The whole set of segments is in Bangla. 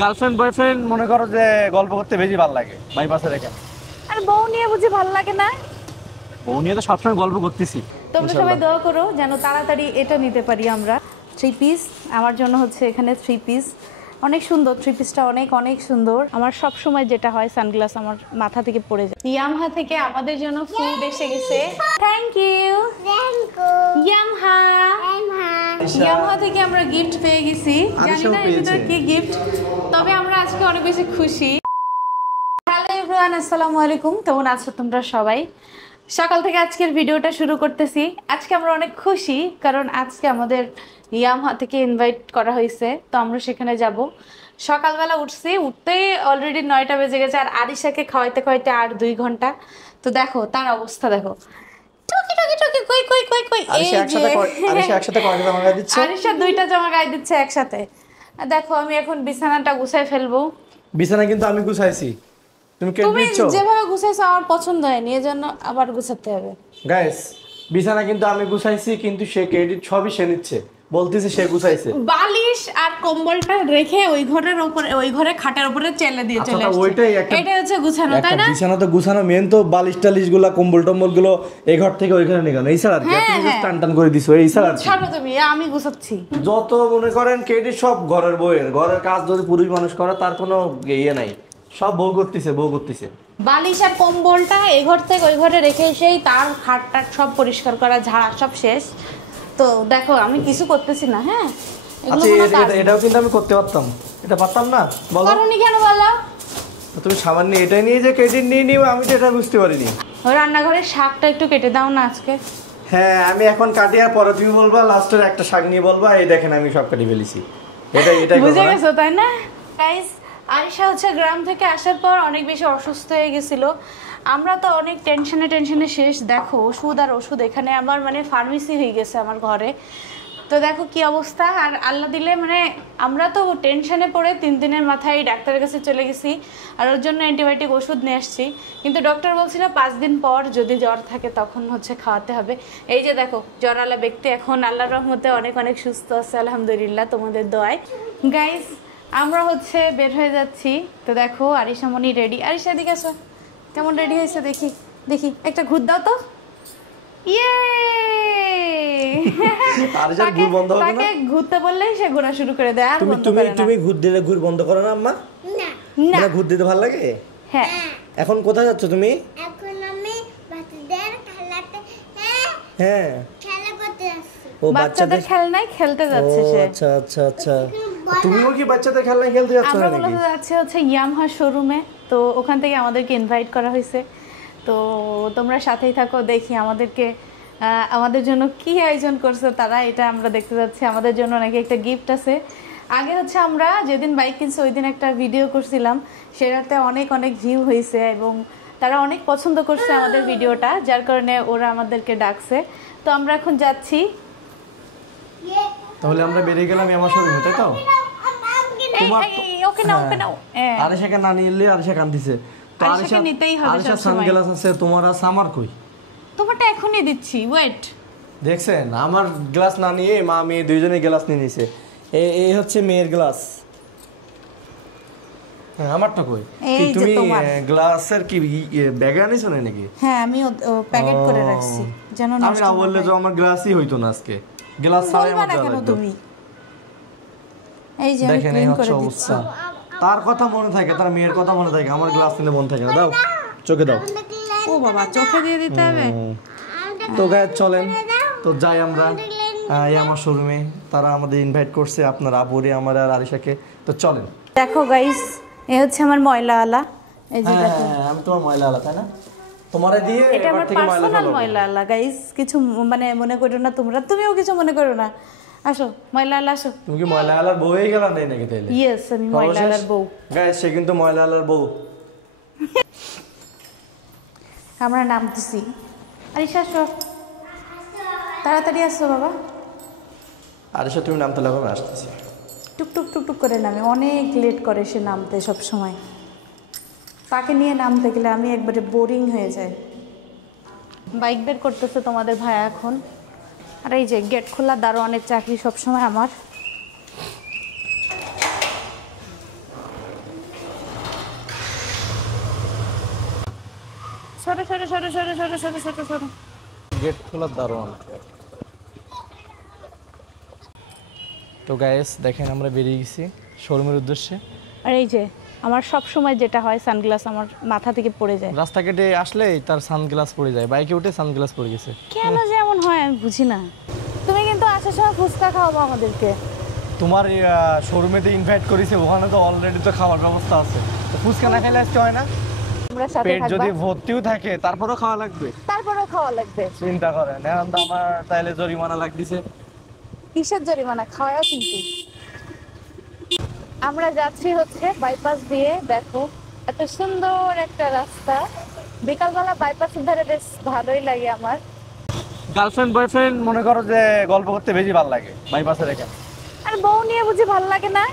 গার্লফ্রেন্ড বয়ফ্রেন্ড মনে করো যে গল্প করতে বেশি ভালো লাগে বাইপাসে রেখে। আর বউ নিয়ে বুঝি ভালো লাগে না? বউ নিয়ে তো সবসময় গল্প করতেছি। তোমরা সবাই দোয়া করো যেন তাড়াতাড়ি এটা নিতে পারি আমরা। 3 পিস আমার জন্য হচ্ছে এখানে 3 পিস, অনেক সুন্দর 3 পিসটা, অনেক অনেক সুন্দর। আমার সব সময় যেটা হয় সানগ্লাস আমার মাথা থেকে পড়ে যায়। ইয়ামাহা থেকে আমাদের জন্য ফুড এসে গেছে। Thank you Yamaha. ইয়ামাহা থেকে আমরা গিফট পেয়ে গেছি, জানি না এর ভিতরে কি গিফট, তবে আমরা আজকে অনেক বেশি খুশি। হ্যালো এভরিওয়ান, আসসালামু আলাইকুম। কেমন আছো তোমরা সবাই? সকাল থেকে আজকের ভিডিওটা শুরু করতেছি। আজকে আমরা অনেক খুশি কারণ আজকে আমাদের ইয়ামাহা থেকে ইনভাইট করা হয়েছে, তো আমরা সেখানে যাব। সকালবেলা উঠতেই অলরেডি 9টা বেজে গেছে, আর আরিশাকে খাওয়াইতে খাওয়াইতে আর 2 ঘন্টা। তো দেখো তার অবস্থা, দেখো টকি টকি টকি কই কই কই কই। আরিশা একসাথে কয়টা জামা গায়ে দিচ্ছে? আরিশা 2টা জামা গায়ে দিচ্ছে একসাথে। দেখো আমি এখন বিছানাটা গুছাই ফেলবো। বিছানা কিন্তু আমি গুছাইছি, তুমি যেভাবে গুছাইছো আমার পছন্দ হয়নি, এজন্য আবার গুছাতে হবে। গাইস বিছানা কিন্তু আমি গুছাইছি, কিন্তু সে ক্রেডিট সবই সে নিচ্ছে, বলতেছে সে গুছাইছে। বালিশ আর কম্বলটা রেখে ওই ঘরের উপরে, ওই ঘরে খাটের উপরে চেলে দিয়ে চলে আসছে। এটাই হচ্ছে গুছানো, তাই না? বিছানা তো গুছানো, মেন তো বালিশ টালিশ গুলা, কম্বল টম্বল গুলো এই ঘর থেকে ওই ঘরে নিয়ে গেল, এই ছাড়া আর কি? তুমি জাস্ট টান করে দিছো, এই ছাড়া ছাড়ো তুমি, আমি গুছাচ্ছি। যত মনে করেন ক্রেডিট সব ঘরের বউয়ের। ঘরের কাজ যদি পুরুষ মানুষ করে তার কোনো ইয়ে নাই, সব বউ করতেছে, বউ করতেছে। বালিশ আর কম্বলটা এই ঘর থেকে ওই ঘরে রেখে এসেই তার খাটটা সব পরিষ্কার করা, ঝাড়া সব শেষ। তো দেখো আমি কিছু করতেছি না, হ্যাঁ? আচ্ছা এটাও কিন্তু আমি করতে পারতাম, এটা পারতাম না? বলো করনি কেন বলো? তুমি সামান্য এটা নিয়ে যে ক্রেডিট নিয়ে নিও, আমি তো এটা বুঝতে পারিনি। ওই রান্নাঘরের শাকটা একটু কেটে দাও না আজকে। হ্যাঁ আমি এখন কাটি, আর পরে তুমি বলবা লাস্টের একটা শাক নিয়ে বলবা এই দেখেন আমি সব কাটি ফেলেছি। এটাই বুঝে গেছো তাই না? গাইস আরিশা হচ্ছে গ্রাম থেকে আসার পর অনেক বেশি অসুস্থ হয়ে গেছিল। আমরা তো অনেক টেনশনে শেষ। দেখো ওষুধ আর ওষুধ, এখানে আমার মানে ফার্মেসি হয়ে গেছে আমার ঘরে। তো দেখো কি অবস্থা। আর আল্লাহ দিলে মানে আমরা তো টেনশনে পড়ে 3 দিনের মাথায় ডাক্তারের কাছে চলে গেছি, আর ওর জন্য অ্যান্টিবায়োটিক ওষুধ নিয়ে আসছি। কিন্তু ডক্টর বলছিল 5 দিন পর যদি জ্বর থাকে তখন হচ্ছে খাওয়াতে হবে। এই যে দেখো জ্বরালা ব্যক্তি এখন আল্লাহর রহমতে অনেক অনেক সুস্থ আছে আলহামদুলিল্লাহ, তোমাদের দোয়ায়। গাইস আমরা হচ্ছে বের হয়ে যাচ্ছি। তো দেখো আরিশা মনি রেডি। আরিশা এদিকে আসো, কেমন রেডি হয়েছে দেখি দেখি, একটা ঘুর দাও তো। ইয়ে তাকে ঘুরতে বললেই সে ঘোরা শুরু করে দেয়। আর তুমি ঘুর দিলে ঘুর বন্ধ করো না আম্মা? না ঘুর দিতে ভালো লাগে। হ্যাঁ এখন কোথায় যাচ্ছ তুমি? এখন আমি বাচ্চাদের খেলাতে হ্যাঁ খেলা করতে যাচ্ছি। ও বাচ্চাদের খেলনায় খেলতে যাচ্ছে সে। আচ্ছা আচ্ছা আচ্ছা, তুমিও কি বাচ্চাদের খেলনায় খেলতে যাচ্ছ? আমরা বলতে যাচ্ছি হচ্ছে ইয়ামাহা শোরুমে, তো ওখান থেকে আমাদেরকে ইনভাইট করা হয়েছে। তো তোমরা সাথেই থাকো, দেখি আমাদের জন্য কি আয়োজন করছে তারা, এটা আমরা দেখতে যাচ্ছি। আমাদের জন্য নাকি একটা গিফট আছে। আগে হচ্ছে আমরা যেদিন বাইক কিনছি ওই দিন একটা ভিডিও করছিলাম, সেটাতে অনেক অনেক ভিউ হয়েছে এবং তারা অনেক পছন্দ করছে আমাদের ভিডিওটা, যার কারণে ওরা আমাদেরকে ডাকছে। তো আমরা এখন যাচ্ছি। তাহলে আমরা বেরিয়ে গেলাম আমার শোরুমে, তাই তো? ওকে নাও ওকে নাও। আরিশাকে না নিলে আরিশা কান্দিছে, তো আরিশাকে নিতেই হবে। আরিশা সানগ্লাস আছে, তোমার আছে, আমার কই? তোমারটা এখনই দিচ্ছি, ওয়েট। দেখছেন আমার গ্লাস না নিয়ে মা মেয়ে দুইজনে গ্লাস নিয়ে নিছে। এই হচ্ছে মেয়ের গ্লাস। হ্যাঁ আমারটা কই? তুমি গ্লাসের কি ব্যাগে আনিছো নাকি? হ্যাঁ আমি প্যাকেট করে রাখছি যেন নষ্ট না হয়। আমি না বললে তো আমার গ্লাসই হইতো না আজকে। গ্লাস ছাড়াই আমার কেন তুমি? এই যে দেখেন এই হচ্ছে অবস্থা। তার কথা মনে থাকে, তার মেয়ের কথা মনে থাকে, আমার গ্লাস নিলে মনে থাকে না। দাও চোখে দাও। ও বাবা চোখে দিয়ে দিতে হবে। তো গাইস চলেন তো যাই আমরা এই আমার শোরুমে, তারা আমাদের ইনভাইট করছে, আপনার আপুরে আমার আর আরিশাকে। তো চলেন। দেখো গাইস এই হচ্ছে আমার ময়লা আলা। এই যে দেখো আমি তোমার ময়লা আলা, তাই না? তোমারে দিয়ে এটা আমার পার্সোনাল ময়লা আলা। গাইস কিছু মানে মনে করো না তোমরা, তুমিও কিছু মনে করো না। আসো ময়লা আলা আসো। তুমি কি ময়লা আলার বউ হয়ে গেলা নাকি তাইলে? ইয়েস আমি ময়লা আলার বউ। গাইস সে কিন্তু ময়লা আলার বউ। আমরা নাম দিছি। আরিশা আসো, তাড়াতাড়ি আসো বাবা। আরিশা তুমি নামতে লাগো, আমি আসতেছি। টুকটুক টুকটুক করে নামে, অনেক লেট করে সে নামতে সব সময়। তাকে নিয়ে নামতে গেলে আমি একবারে বোরিং হয়ে যাই। বাইক বের করতেছে তোমাদের ভাইয়া এখন। আর এই যে গেট খোলা দারোয়ানের চাকরি সবসময় আমার। সরো সরো সরো সরো সরো সরো সরো সরো। গেট খোলার দারোয়ান। তো গাইস দেখেন আমরা বেরিয়ে গেছি শোরুমের উদ্দেশ্যে। আর এই যে আমার সব সময় যেটা হয় সানগ্লাস আমার মাথা থেকে পড়ে যায়। রাস্তা কেটে আসলেই তার সানগ্লাস পড়ে যায়, বাইকে উঠে সানগ্লাস পড়ে গেছে। কেন যে এমন হয় আমি বুঝি না। তুমি কিন্তু আসার সময় ফুচকা খাওয়াবো আমাদেরকে। তোমার শোরুমেতে ইনভাইট করেছে, ওখানে তো অলরেডি তো খাওয়ার ব্যবস্থা আছে, তো ফুচকা না খাইলে আজকে হয় না। আমরা সাথে পেট থাকবা, যদি ভর্তিও থাকে তারপরেও খাওয়া লাগবে। তারপরেও খাওয়া লাগবে। চিন্তা করেন এখন তো আমার তাইলে জরিমানা লাগতেছে। কিসের জরিমানা? খাওয়াও কিন্তু। আমরা যাচ্ছি হচ্ছে বাইপাস দিয়ে। দেখো এত সুন্দর একটা রাস্তা, বিকালবেলা বাইপাসের ধারে বেশ ভালোই লাগে আমার। গার্লফ্রেন্ড বয়ফ্রেন্ড মনে করো যে গল্প করতে বেশি ভালো লাগে বাইপাসে রেখে। আর বউ নিয়ে বুঝি ভালো লাগে না?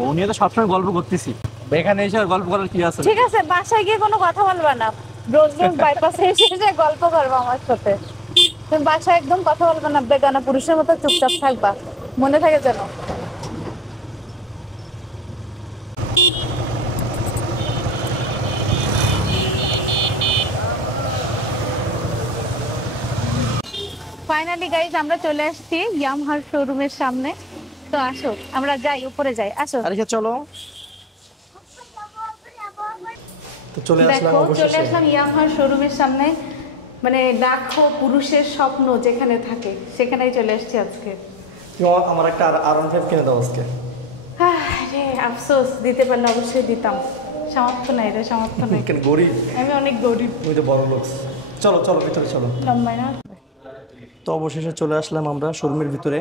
ও নিয়ে তো সবসময় গল্প করতেছি, এখানে এসে আর গল্প করার কি আছে? ঠিক আছে, বাসায় গিয়ে কোনো কথা বলবা না। রোজ রোজ বাইপাসে এসে এসে গল্প করবো আমার সাথে। তুমি বাসায় একদম কথা বলবে না, বেগানা পুরুষের মতো চুপচাপ থাকবা, মনে থাকে যেন। ফাইনালি গাইজ আমরা চলে আসছি ইয়ামাহার শোরুমের সামনে। তো আসো আমরা যাই, উপরে যাই, আসো। আরে চলো, তো চলে আসলাম দেখো চলে অবশেষে। আসলাম ইয়ামাহার শোরুমের সামনে। মানে লাখো পুরুষের স্বপ্ন যেখানে থাকে সেখানেই চলে আসছি আজকে। আমার একটা R15 কিনে দাও আজকে। আরে আফসোস, দিতে পারলে অবশ্যই দিতাম, সামর্থ্য নাই রে, সামর্থ্য নাই। কেন গরিব? আমি অনেক গরিব। তুমি তো বড় লোক। চলো চলো ভিতরে চলো। লম্বাই না। তো অবশেষে চলে আসলাম আমরা শোরুমের ভিতরে।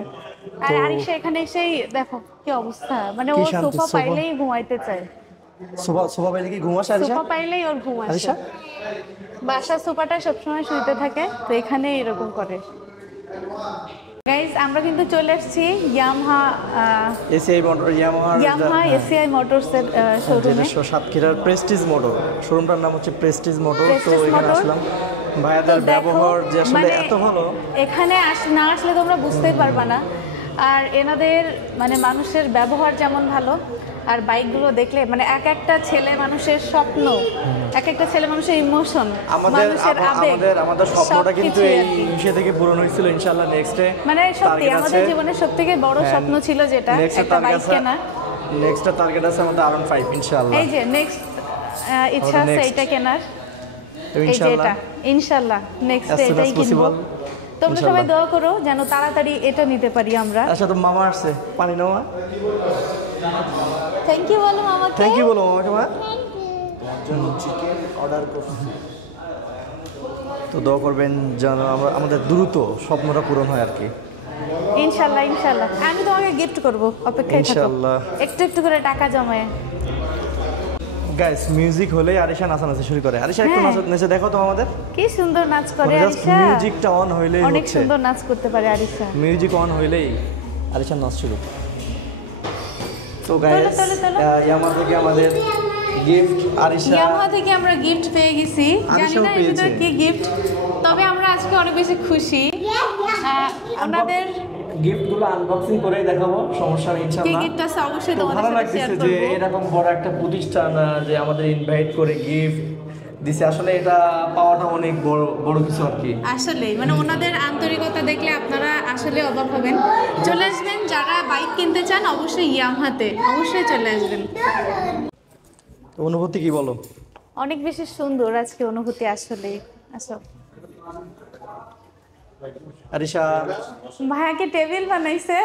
আর আরিশা এখানে এসেই দেখো কি অবস্থা, মানে ও কি শান্তি, সোফা সোফা। পাইলেই ঘুমাইতে চায়। সোফা পাইলে কি ঘুম আসে আরিশা? সোফা পাইলেই ওর ঘুম আসে। আরিশা বাসার সোফাটা সবসময় শুইতে থাকে, তো এখানে এরকম করে। গাইজ আমরা কিন্তু চলে আসছি Yamaha ACI motor, Yamaha ACI মোটরসের শোরুমে। সাতক্ষীরার প্রেস্টিজ মোটর, শোরুমটার নাম হচ্ছে প্রেস্টিজ মোটর। তো প্রেস্টিজ এখানে মোটর। আসলাম, ভাইয়াদের তো দেখো, ব্যবহার যে আসলে মানে এত ভালো। এখানে না আসলে তোমরা বুঝতেই পারবা না। আর এনাদের মানে মানুষের ব্যবহার যেমন ভালো, আর বাইকগুলো দেখলে মানে এক একটা ছেলে মানুষের স্বপ্ন, এক একটা ছেলে মানুষের ইমোশন, মানুষের আবেগ। আমাদের স্বপ্নটা কিন্তু সবকিছুই এই আর কি। ইসে থেকে পূরণ হয়েছিল ইনশাআল্লাহ। নেক্সটে মানে সত্যি আমাদের জীবনের সবথেকে বড় স্বপ্ন ছিল যেটা, একটা বাইক কেনা। নেক্সট টার্গেট আছে আমাদের R15 ইনশাআল্লাহ। এই যে নেক্সট ইচ্ছা আছে next। এটা কেনার। তো এই যে ইনশাআল্লাহ এটা ইনশাআল্লাহ নেক্সট as soon এটাই as কিনবো। possible, তোমরা সবাই ইনশাআল্লাহ। দোয়া করো যেন তাড়াতাড়ি এটা নিতে পারি আমরা। আচ্ছা, তো মামা আসছে, পানি নেওয়া। থ্যাংক ইউ বলো মামাকে। থ্যাংক ইউ বলো মামাকে। মা তো দোয়া করবেন যেন আমাদের দ্রুত স্বপ্নটা পূরণ হয় আর কি। ইনশাআল্লাহ ইনশাআল্লাহ। আমি তোমাকে গিফট করব, অপেক্ষায় থাকো। ইনশাআল্লাহ। একটু একটু করে টাকা জমায়। গাইস মিউজিক হলেই আরিশা নাচানাচি শুরু করে। আরিশা একটু হ্যাঁ। নেচে দেখো তো আমাদের। কি সুন্দর নাচ করে জাস্ট আরিশা। মিউজিকটা অন হইলেই অনেক হচ্ছে। সুন্দর নাচ করতে পারে আরিশা। মিউজিক অন হইলেই আরিশা নাচ শুরু। তো গাইস তোলো, তোলো। ইয়ামাহা থেকে আমাদের গিফট আরিশা। ইয়ামাহা থেকে আমরা গিফট পেয়ে গেছি, জানি আরিশাও না এর পেয়েছে। ভিতরে কি গিফট, তবে আমরা আজকে অনেক বেশি খুশি। আমাদের গিফটগুলো আনবক্সিং করে দেখাবো, সমস্যা নেই কি ইনশাআল্লাহ। গিফট আছে অবশ্যই তো তোমাদের ভালো সাথে শেয়ার লাগতেছে যে করব। এরকম বড় একটা প্রতিষ্ঠান যে আমাদের ইনভাইট করে গিফট দিছে, আসলে এটা পাওয়াটা অনেক বড় বড় কিছু আর কি। আসলেই মানে ওনাদের আন্তরিকতা দেখলে আপনারা আসলে অবাক হবেন। চলে আসবেন, যারা বাইক কিনতে চান অবশ্যই ইয়ামাহাতে অবশ্যই চলে আসবেন। তো অনুভূতি কি বলো? অনেক বেশি সুন্দর আজকে অনুভূতি আসলে। আসো আরিশা ভাইয়াকে টেবিল বানাইছে।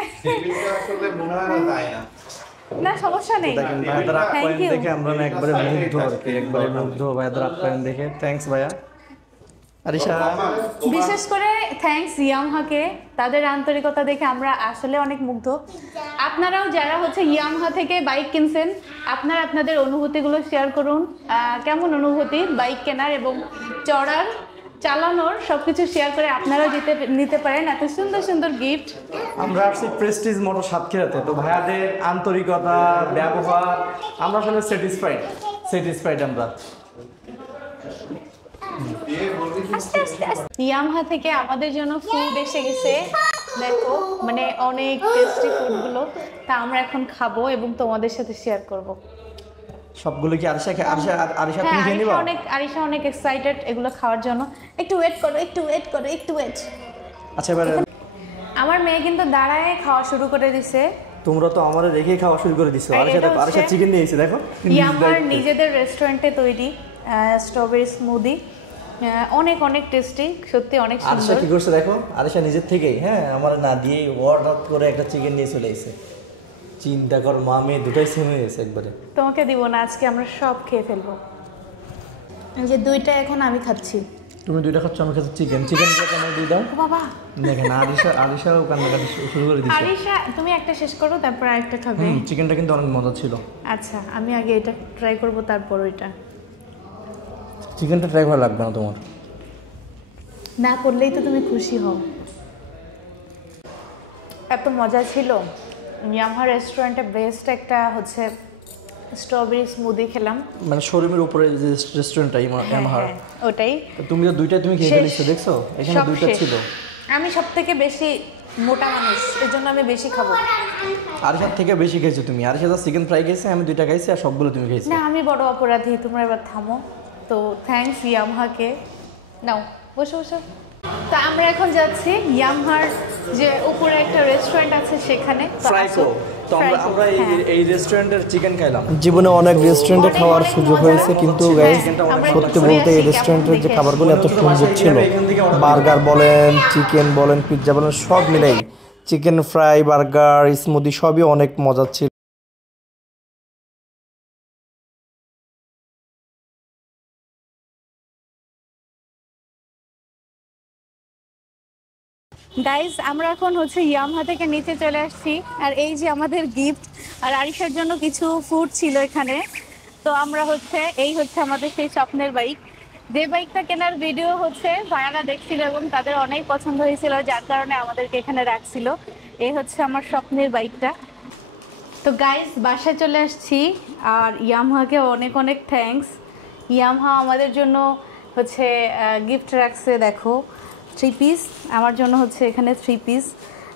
না সমস্যা নেই, দেখেন ভাইয়াদের থ্যাংক আপ্যায়ন ইউ। দেখে আমরা না একবারে মুগ্ধ আর কি, একবারে মুগ্ধ ভাইয়াদের আপ্যায়ন দেখে। থ্যাঙ্কস ভাইয়া। আরিশা বিশেষ করে থ্যাঙ্কস ইয়ামাহাকে, তাদের আন্তরিকতা দেখে আমরা আসলে অনেক মুগ্ধ। আপনারাও যারা হচ্ছে ইয়ামাহা থেকে বাইক কিনছেন, আপনারা আপনাদের অনুভূতিগুলো শেয়ার করুন। কেমন অনুভূতি বাইক কেনার এবং চড়ার, চালানোর সবকিছু শেয়ার করে আপনারাও নিতে পারেন এত সুন্দর সুন্দর গিফট। আমরা আসছি প্রেস্টিজ মোটর সাতক্ষীরাতে। তো ভাইয়াদের আন্তরিকতা, ব্যবহার আমরা আসলে স্যাটিসফাইড আমরা। আস্তে আস্তে ইয়ামাহা থেকে আমাদের জন্য ফুড এসে গেছে। দেখো মানে অনেক টেস্টি ফুডগুলো, তা আমরা এখন খাবো এবং তোমাদের সাথে শেয়ার করব। সবগুলো কি আরিশা আরিশা তুমি হ্যাঁ, খেয়ে নিবা? আরিশা অনেক এক্সাইটেড এগুলো খাওয়ার জন্য। একটু ওয়েট করো। আচ্ছা এবার আমার মেয়ে কিন্তু দাঁড়ায় খাওয়া শুরু করে দিছে। তোমরা তো আমারে রেখে খাওয়া শুরু করে দিছো। আর এটা আরিশা হচ্ছে চিকেন নিয়ে এসে দেখো। আমার নিজেদের রেস্টুরেন্টে তৈরি স্ট্রবেরি স্মুদি, অনেক টেস্টি, সত্যি অনেক আরিশা সুন্দর। কি করছে দেখো, আরিশা নিজের থেকেই আমার না দিয়ে অর্ডার করে একটা চিকেন নিয়ে চলে এসেছে। চিন্তা কর, মা মেয়ে দুটাই সেম হয়ে গেছে একবারে। তোমাকে দিব না, আজকে আমরা সব খেয়ে ফেলবো। এই যে দুইটা এখন আমি খাচ্ছি। তুমি দুইটা খাচ্ছ, আমি খাচ্ছি চিকেন আমার দুই দাও। ও বাবা, দেখেন আরিশাও কান্নাকাটি শুরু করে দিচ্ছে। আরিশা তুমি একটা শেষ করো, তারপর আরেকটা খাবে। চিকেনটা কিন্তু অনেক মজা ছিল। আচ্ছা, আমি আগে এটা ট্রাই করব, তারপর ওইটা। চিকেনটা ট্রাই করা লাগবে না তোমার? না করলেই তো তুমি খুশি হও। এত মজা ছিল। ইয়ামহা রেস্টুরেন্টে বেস্ট একটা হচ্ছে স্ট্রবেরি স্মুদি খেলাম, মানে শোরুমের উপরে যে রেস্টুরেন্টটা ইয়ামাহার, ওটাই। তুমি তো দুইটা তুমি খেয়ে ফেলেছো, দেখছো এখানে সব দুইটা শেষ। ছিল। আমি সব থেকে বেশি মোটা মানুষ, এর জন্য আমি বেশি খাবো। আরিশার থেকে বেশি খেয়েছো তুমি। আরিশা তো চিকেন ফ্রাই খেয়েছে, আমি দুইটা খাইছি আর সবগুলো তুমি খেয়েছো। না, আমি বড় অপরাধী, তোমরা এবার থামো। তো থ্যাঙ্কস ইয়ামহাকে। নাও বসো। তো আমরা এখন যাচ্ছি ইয়ামহার যে উপরে একটা রেস্টুরেন্ট আছে সেখানে। ফ্রাইকো। তো আমরা হ্যাঁ। এই রেস্টুরেন্টের চিকেন খাইলাম। জীবনে অনেক রেস্টুরেন্টে খাওয়ার সুযোগ হয়েছে, কিন্তু গাইস সত্যি বলতে এই রেস্টুরেন্টের যে খাবারগুলো এত সুন্দর ছিল। বার্গার বলেন, চিকেন বলেন, পিৎজা বলেন, সব মিলাই চিকেন ফ্রাই, বার্গার, স্মুদি সবই অনেক মজা ছিল। গাইজ, আমরা এখন হচ্ছে ইয়ামহা থেকে নিচে চলে আসছি। আর এই যে আমাদের গিফট, আর আরিশার জন্য কিছু ফুড ছিল এখানে। তো আমরা এই হচ্ছে আমাদের সেই স্বপ্নের বাইক। যে বাইকটা কেনার ভিডিও ভাইয়ারা দেখছিল এবং তাদের অনেক পছন্দ হয়েছিল, যার কারণে আমাদেরকে এখানে রাখছিল। এই হচ্ছে আমার স্বপ্নের বাইকটা। তো গাইজ, বাসায় চলে আসছি। আর ইয়ামহাকে অনেক থ্যাঙ্কস। ইয়ামহা আমাদের জন্য গিফট রাখছে, দেখো 3 পিস। আমার জন্য এখানে 3 পিস,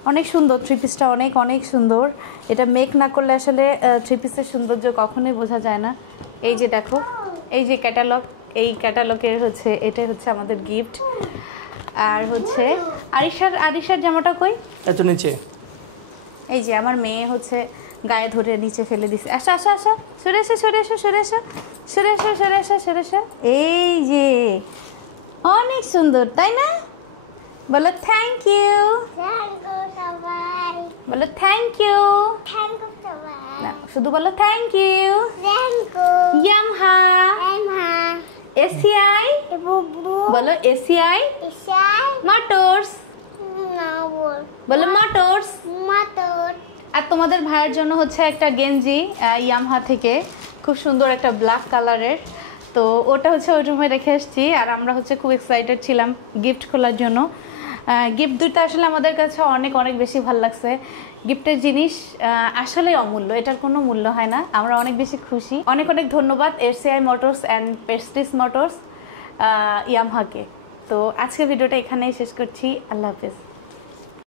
অনেক সুন্দর। 3 পিসটা অনেক সুন্দর। এটা মেক না করলে আসলে 3 পিসের সৌন্দর্য কখনোই বোঝা যায় না। এই যে দেখো, এই যে ক্যাটালগ, এই ক্যাটালগের এটাই আমাদের গিফট। আর আরিশার জামাটা কই? এত নিচে। এই যে আমার মেয়ে গায়ে ধরে নিচে ফেলে দিছে। আসো, সরে এসো। এই যে অনেক সুন্দর, তাই না? বলো থ্যাংক ইউ। বলো থ্যাংক ইউ। না, শুধু বলো থ্যাংক ইউ। ইয়ামহা। এসিআই। বলো এসিআই মোটরস। বলো মোটরস। আর তোমাদের ভাইয়ের জন্য একটা গেঞ্জি ইয়ামহা থেকে, খুব সুন্দর একটা ব্ল্যাক কালারের। তো ওটা ওই রুমে রেখে আসছি। আর আমরা খুব এক্সাইটেড ছিলাম গিফট খোলার জন্য। গিফট দুটো আসলে আমাদের কাছে অনেক বেশি ভালো লাগছে। গিফটের জিনিস আসলে অমূল্য, এটার কোনো মূল্য হয় না। আমরা অনেক বেশি খুশি। অনেক ধন্যবাদ ACI motors and prestige motors ইয়ামহাকে। তো আজকের ভিডিওটা এখানেই শেষ করছি। আল্লাহ হাফেজ।